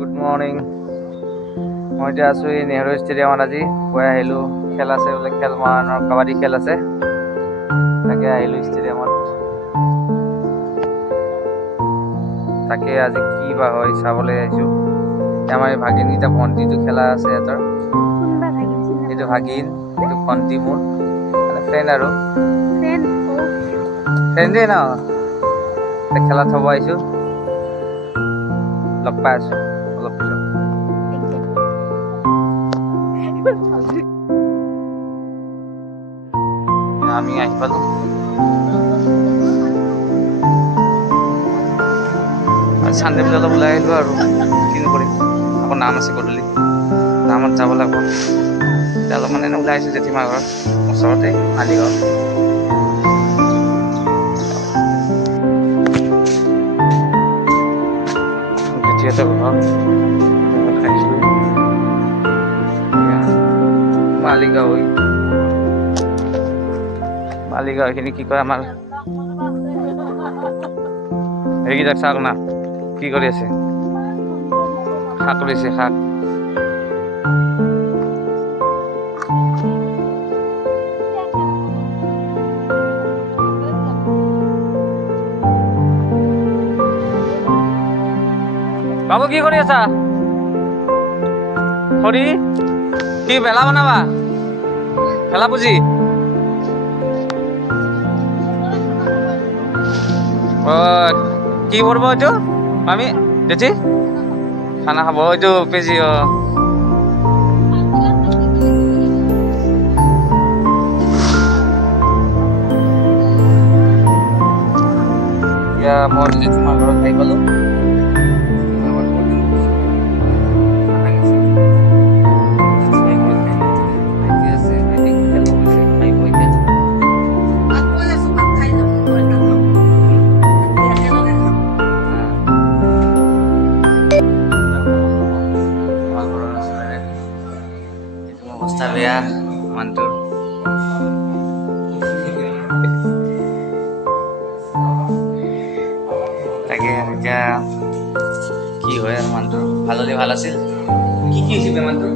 Good morning. মই এতিয়া আছোঁ এই নেহৰু ষ্টেডিয়ামত। আজি গৈ আহিলোঁ, খেল আছে বোলে, খেল মৰাণৰ কাবাডী খেল আছে, তাকে আহিলোঁ ষ্টেডিয়ামত। তাকে আজি কি বা হয় চাবলৈ আহিছোঁ। আমাৰ এই ভাগিনকেইটা, ভণ্টিটো খেলা আছে সিহঁতৰ। এইটো ভাগিন, এইটো ভণ্টি, মোৰ মানে ফ্ৰেণ্ড আৰু ফ্ৰেণ্ডেই ন। খেলা থ'ব আহিছোঁ, লগ পাই আছোঁ অলপ পিছত। আমি আহি পালোঁ। চানডে বুলি অলপ ওলাই আহিলোঁ আৰু কিনো কৰিম, আকৌ নাম আছে গধূলি, নামত যাব লাগিব। এতিয়া অলপমান এনে ওলাই আহিছোঁ জেঠীমা ঘৰত, ওচৰতে মালিগাঁৱত। জেঠীহঁতৰ ঘৰত আহিছিলোঁ, মালিগাঁও। মালিগাঁও এইখিনি কি কয়, আমাৰ এইকেইটাক চাওক না কি কৰি আছে, শাক লৈছে, শাক। বাবু কি কৰি আছা? খৰি কি ভেলা বনাবা? ভেলা পুজি কি কৰিব এইটো আমি জেঠি? খানা খাব এইটো পেজি। এতিয়া মই জেঠীমাৰ ঘৰত আহি পালোঁ। অৱস্থা বেয়া মানুহটোৰ। তাকে এতিয়া কি হয় আৰু মানুহটোৰ। ভাল হ'লে ভাল আছিল। কি হৈছে বেমাৰটো?